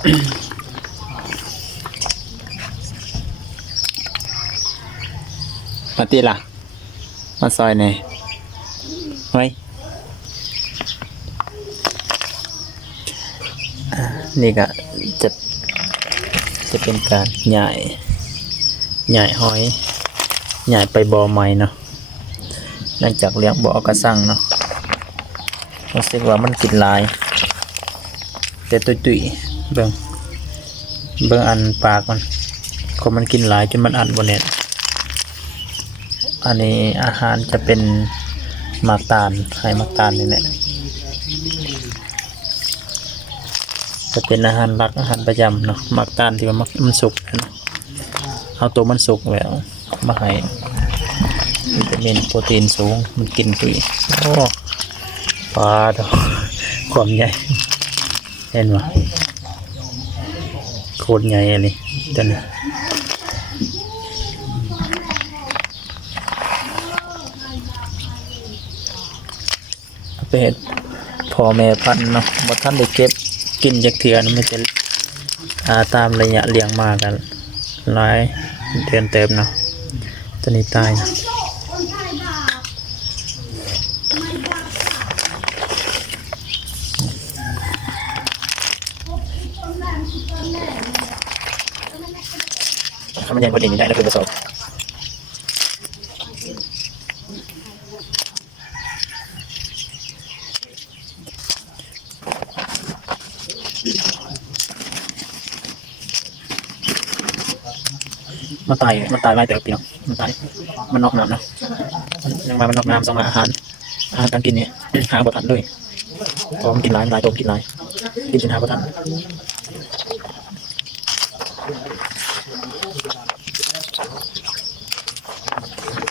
มาตีล่ะมาซอยหน่อยไว้นี่ก็จะเป็นการใหญ่หอยใหญ่ไปบ่อใหม่เนาะหลังจากเลี้ยงบ่อกระสังเนาะรู้สึกว่ามันกินหลายแต่ตุยเบิ่งอันปากมันก็มันกินหลายจนมันอัดบนเนี่ยอันนี้อาหารจะเป็นหมากตาลไข่หมากตาลนี่แหละจะเป็นอาหารหลักอาหารประจำเนาะหมากตาลที่ว่ามันสุกนะเอาตัวมันสุกแล้วมาให้วิตามินโปรตีนสูงมันกินตุยโอ้ปลาดอกความใหญ่เห็นไหมโคตรใหญ่เลยตัวนี้เป็นพ่อแม่พันธุ์เนาะบ่ท่านได้เก็บกินจากเถื่อนมันจะตามระยะเลี้ยงมากันหลายเดือนเต็มเนาะตัวนี้ตายนะถ้ามันใหญ่กว่านี้ได้แล้วคือผสมมันตายไม่แต่ปีเนาะมันตายมันนอกน้ำเนาะยังมามันนอกน้ำส่งอาหารการกินเนี่ยหาบ่ทันด้วยพอมันกินหลายตัวกินหลายกินจนหาบ่ทัน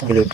อย่าลืม